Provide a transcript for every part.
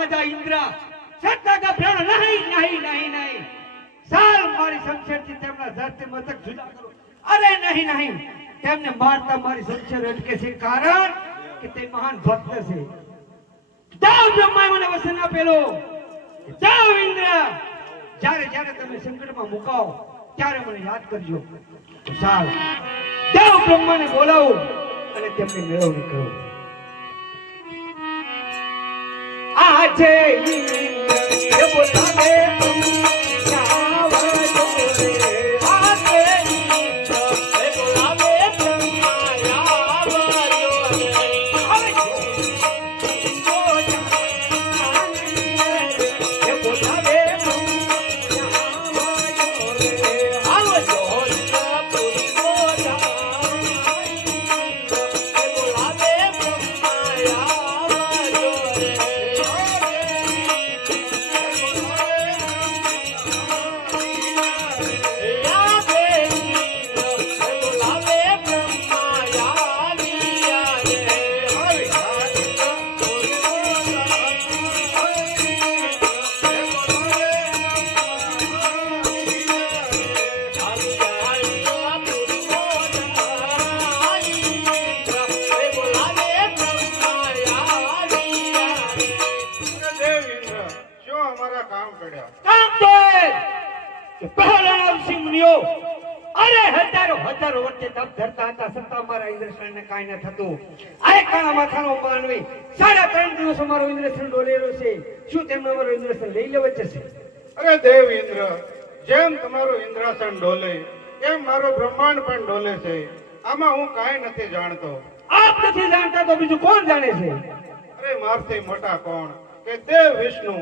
રાજા ઇન્દ્ર સત્તા કા પ્રાણ નહીં નહીં નહીં નહીં સાલ મારી શમશેરથી તેમના ધરતી મતક જુદા કરો. અરે નહીં નહીં, તેમને મારતા મારી શમશેર અટકે છે, કારણ કે તે મહાન ભક્ત છે. જાઓ બ્રહ્માએ મને વસન આપેલો, જાઓ ઇન્દ્ર, જ્યારે જ્યારે તમે સંકટમાં મુકાઓ ત્યારે મને યાદ કરજો. સાલ જાઓ બ્રહ્માને બોલાવો અને તેમની મેળવણી કરો. આજે ઇન્દ્ર બોલાવે હજારો વર્ષે તપ ધરતા હતા, છતાં મારા ઇન્દ્રસેનને કાંઈ ન થતું. આ કાળા માથાનો માનવી 3.5 દિવસ મારો ઇન્દ્રસેન ડોલેલો છે. શું તેમને મારો ઇન્દ્રસેન લઈ લેવા જશે? અરે દેવ ઇન્દ્ર, જેમ તમારો ઇન્દ્રાસન ડોલે એમ મારો બ્રહ્માંડ પણ ડોલે છે. આમાં હું કાંઈ નથી જાણતો. આપ નથી જાણતા તો બીજું કોણ જાણે છે? અરે મારથી મોટા કોણ કે દેવ વિષ્ણુ,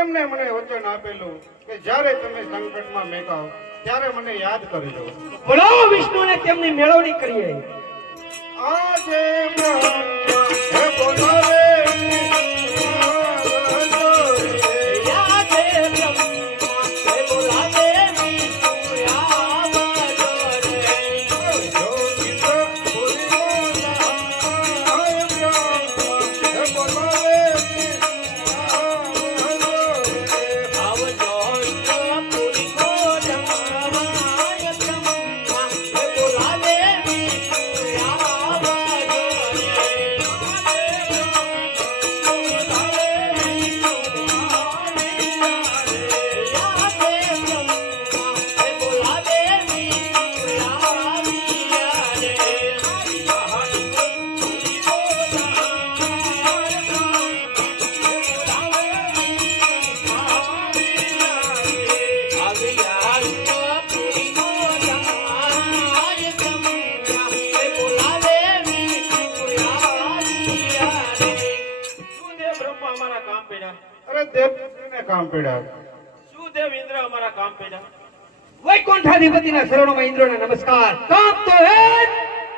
એમને મને વચન આપેલું કે જ્યારે તમે સંકટમાં મેકાઓ ત્યારે મને યાદ કરજો. બોલાવો વિષ્ણુને, તેમની મેળવણી કરીએ. આજે બોલાવે કામ પડ્યા. શું દેવ ઇન્દ્ર અમારા કામ પડ્યા? વૈકુંઠાધિપતિના શરણોમાં ઇન્દ્રના નમસ્કાર. કામ તો હે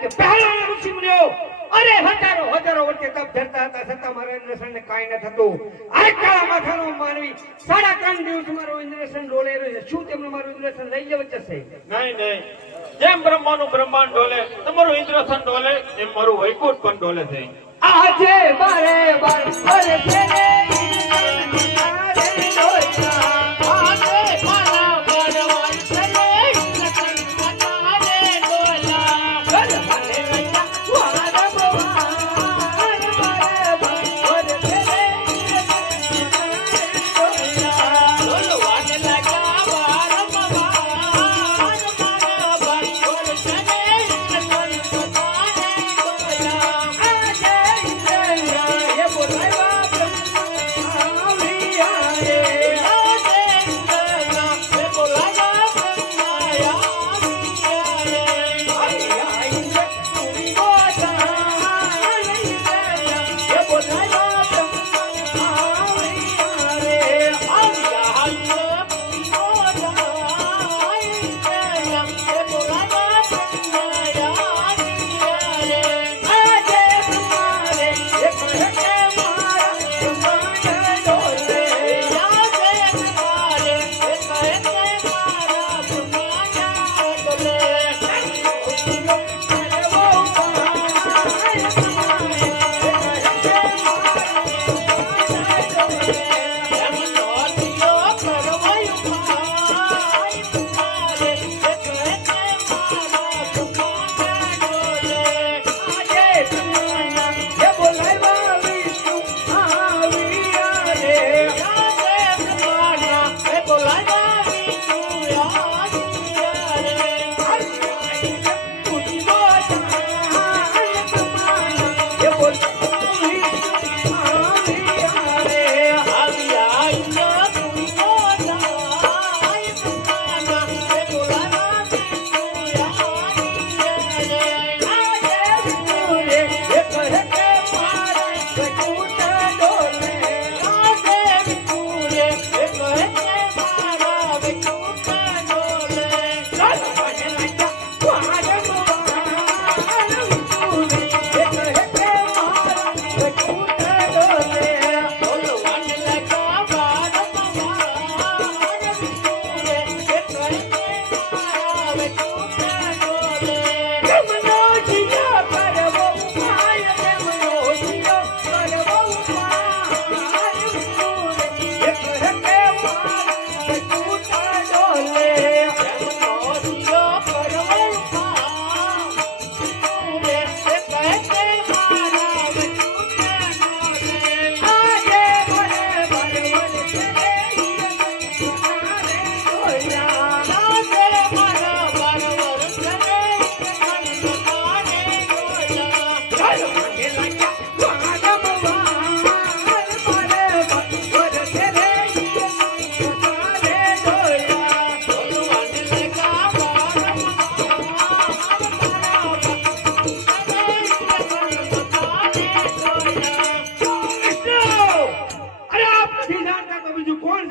કે પહેલાના ઋષિ મુનિઓ અરે હજારો વર્ષે તપ ધરતા હતા, છતાં મારા ઇન્દ્રસેનને કાંઈ ન થતું. આ કાળા માથાનો માનવી 3.5 દિવસ મારો ઇન્દ્રસેન ડોલેલો છે. શું તેમને મારું ઇન્દ્રસેન લઈ જવા જશે? નહીં નહીં, જેમ બ્રહ્માનું બ્રહ્માંડ ડોલે તમારું ઇન્દ્રસન ડોલે એમ મારું વૈકુંઠ પણ ડોલે છે. આજે બારે બાર અરે ફેરે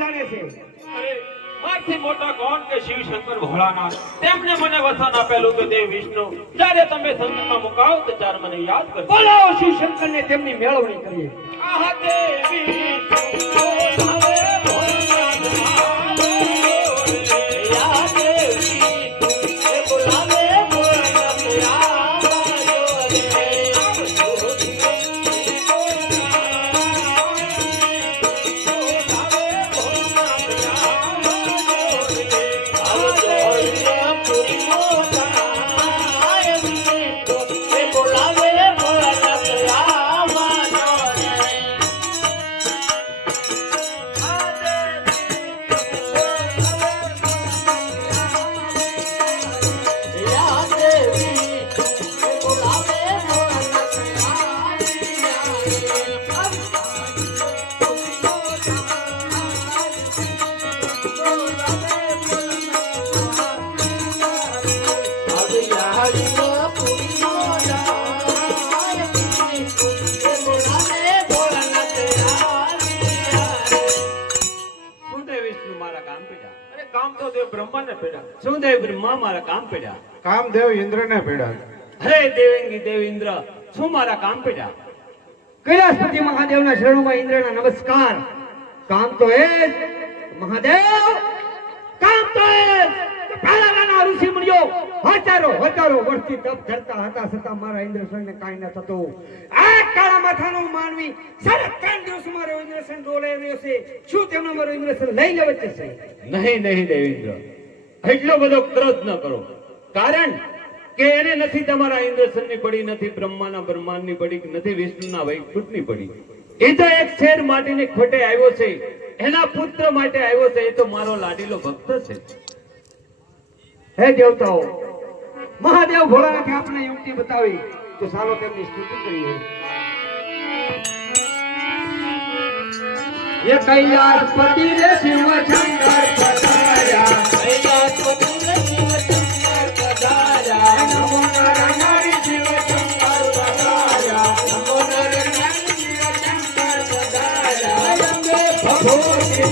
જાણે છે. અરે મારથી મોટા કોણ કે શિવ શંકર ભોળાનાથ તેમને મને વચન આપેલું કે દેવ વિષ્ણુ જ્યારે તમે સંકટમાં મુકાવ તો ત્યારે મને યાદ કરજો. બોલાવો શિવ શંકરને તેમની મેળવણી કરીએ. આહા દેવી વિષ્ણુ બોલાવે ભોળાનાથ આવો રે. યા દેવી વિષ્ણુ બોલાવે ભોળાનાથ આવો રે. શું દેવ વિષ્ણુ મારા કામ પડ્યા? અરે કામ તો દેવ બ્રહ્માને પેડા. શું દેવ બ્રહ્મા મારા કામ પડ્યા? કામદેવ ઇન્દ્રને ભેડા. હે દેવેંગી દેવ ઇન્દ્ર, શું મારા કામ પડ્યા? કૈલાસપતિ મહાદેવના શરણોમાં ઇન્દ્રના નમસ્કાર. કામ તો એ જ, મહાદેવ કામ તો એ જ કે પહેલાના ઋષિ મુનિઓ હજારો વર્ષથી તપ ધરતા હતા છતાં મારા ઇન્દ્રસનને કાંઈ ન થતું. આ કાળા માથાનો માનવી સાડા 3 દિવસમાં મારો ઇન્દ્રસન ડોલે રહ્યો છે. શું તેમનો મારો ઇન્દ્રસન લઈ લેવો છે? નહીં નહીં દેવ ઇન્દ્ર, એટલો બધો ક્રોધ ન કરો. કારણ કે એને નથી તમારા ઇન્દ્રસનની પડી, નથી બ્રહ્માના બ્રહ્માંડની પડી, નથી વિષ્ણુના વૈકુંઠની પડી. એ તો એક શેર માટીની ખોટે આવ્યો છે, એના પુત્ર માટે આવ્યો છે. એ તો મારો લાડીલો ભક્ત છે. હે દેવતાઓ, મહાદેવ ભોળાનાથે આપણે યુક્તિ બતાવી તો ચાલો તેમની સ્તુતિ કરીએ. ये कैलासपति रे शिव शंकर पधारा, कैलासपति रे शिव शंकर पधारा, नमो नारायण शिव शंकर पधारा, नमो नारायण शिव शंकर पधारा, अंबे भगवती